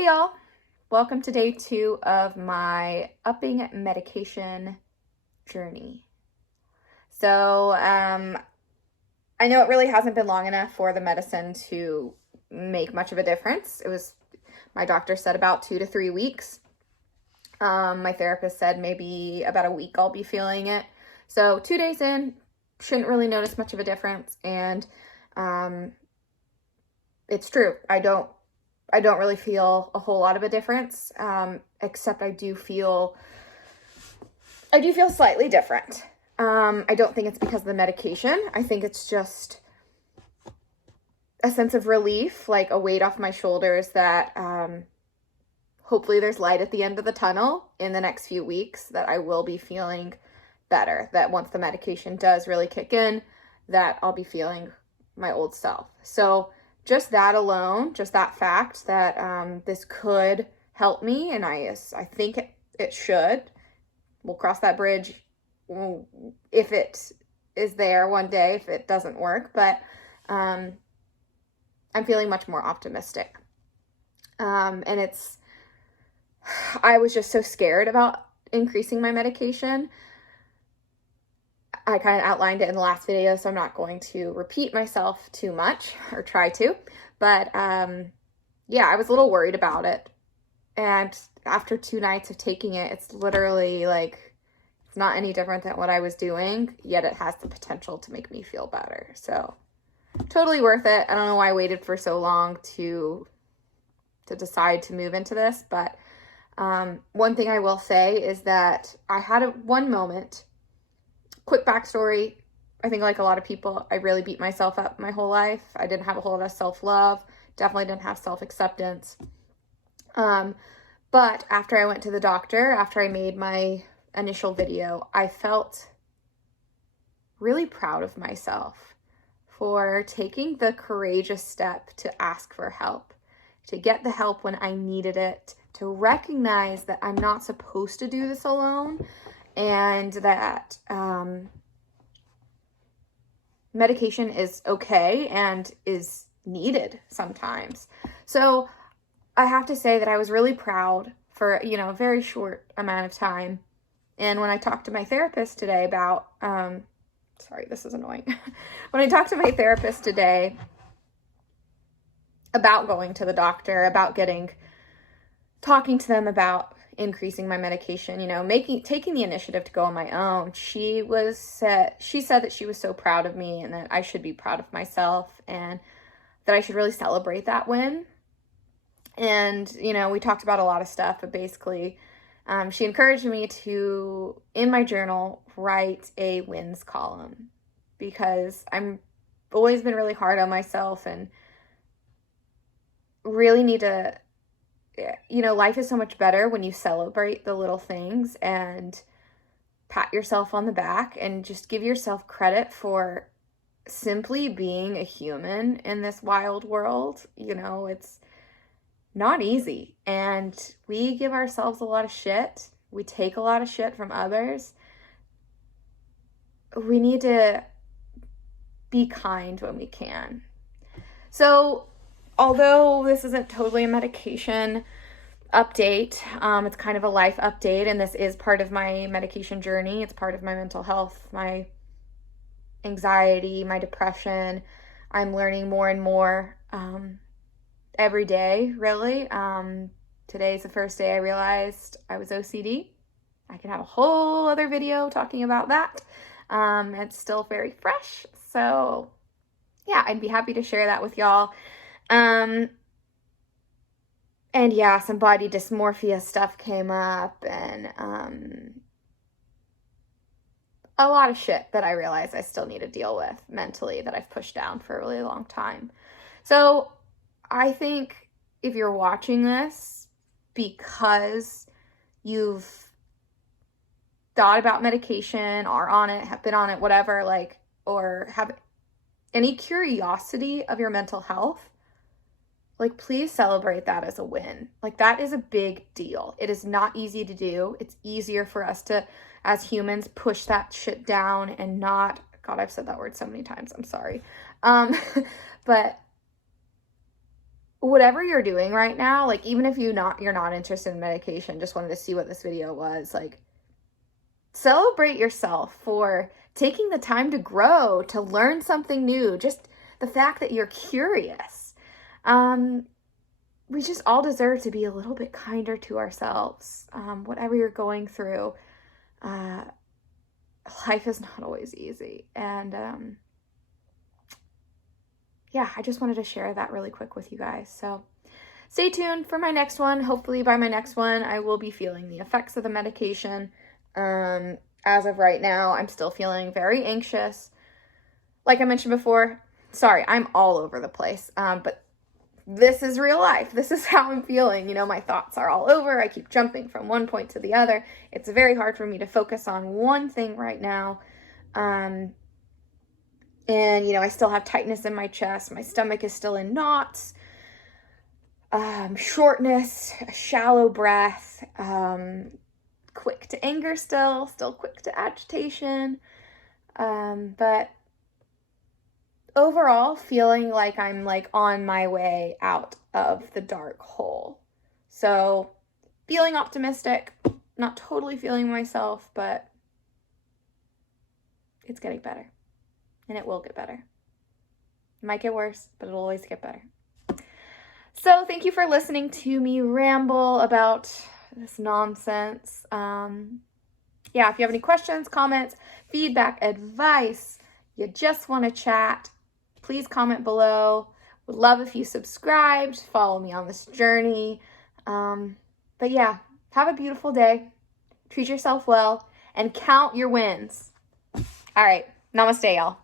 Hey y'all, welcome to day 2 of my upping medication journey. So I know it really hasn't been long enough for the medicine to make much of a difference. My doctor said about 2 to 3 weeks. My therapist said maybe about a week I'll be feeling it. So 2 days in, shouldn't really notice much of a difference. And it's true. I don't really feel a whole lot of a difference, except I do feel slightly different. I don't think it's because of the medication. I think it's just a sense of relief, like a weight off my shoulders that hopefully there's light at the end of the tunnel in the next few weeks, that I will be feeling better, that once the medication does really kick in, that I'll be feeling my old self. So just that alone, just that fact that this could help me, and I think it should. We'll cross that bridge if it is there one day, if it doesn't work, but I'm feeling much more optimistic. And I was just so scared about increasing my medication. I kind of outlined it in the last video, so I'm not going to repeat myself too much, or try to, but yeah, I was a little worried about it. And after 2 nights of taking it, it's literally like, it's not any different than what I was doing, yet it has the potential to make me feel better. So totally worth it. I don't know why I waited for so long to decide to move into this, but one thing I will say is that I had one moment. Quick backstory, I think like a lot of people, I really beat myself up my whole life. I didn't have a whole lot of self-love, definitely didn't have self-acceptance. But after I went to the doctor, after I made my initial video, I felt really proud of myself for taking the courageous step to ask for help, to get the help when I needed it, to recognize that I'm not supposed to do this alone, and that medication is okay and is needed sometimes. So I have to say that I was really proud for, a very short amount of time. And when I talked to my therapist today about, sorry, this is annoying. When I talked to my therapist today about going to the doctor, about talking to them about increasing my medication, taking the initiative to go on my own, she said that she was so proud of me and that I should be proud of myself and that I should really celebrate that win. And, we talked about a lot of stuff, but basically, she encouraged me to, in my journal, write a wins column, because I'm always been really hard on myself and really need to, life is so much better when you celebrate the little things and pat yourself on the back and just give yourself credit for simply being a human in this wild world. It's not easy, and we give ourselves a lot of shit. We take a lot of shit from others. We need to be kind when we can. So although this isn't totally a medication update, it's kind of a life update, and this is part of my medication journey. It's part of my mental health, my anxiety, my depression. I'm learning more and more every day, really. Today's the first day I realized I was OCD. I can have a whole other video talking about that. It's still very fresh, so yeah, I'd be happy to share that with y'all. And yeah, some body dysmorphia stuff came up, and a lot of shit that I realize I still need to deal with mentally, that I've pushed down for a really long time. So I think if you're watching this because you've thought about medication, are on it, have been on it, whatever, or have any curiosity of your mental health, please celebrate that as a win. That is a big deal. It is not easy to do. It's easier for us to, as humans, push that shit down and not, God, I've said that word so many times, I'm sorry. But whatever you're doing right now, like even if you're not interested in medication, just wanted to see what this video was, like celebrate yourself for taking the time to grow, to learn something new, just the fact that you're curious. We just all deserve to be a little bit kinder to ourselves. Whatever you're going through, life is not always easy. And yeah, I just wanted to share that really quick with you guys. So stay tuned for my next one. Hopefully by my next one, I will be feeling the effects of the medication. As of right now, I'm still feeling very anxious. Like I mentioned before, sorry, I'm all over the place. But this is real life. This is how I'm feeling. You know, my thoughts are all over. I keep jumping from one point to the other. It's very hard for me to focus on one thing right now. And, you know, I still have tightness in my chest. My stomach is still in knots. Shortness, a shallow breath, quick to anger still quick to agitation. But overall feeling like I'm like on my way out of the dark hole. So feeling optimistic, not totally feeling myself, but it's getting better. And it will get better. It might get worse, but it'll always get better. So thank you for listening to me ramble about this nonsense. Yeah, if you have any questions, comments, feedback, advice, you just want to chat, please comment below. Would love if you subscribed, follow me on this journey. But yeah, have a beautiful day. Treat yourself well and count your wins. All right, namaste, y'all.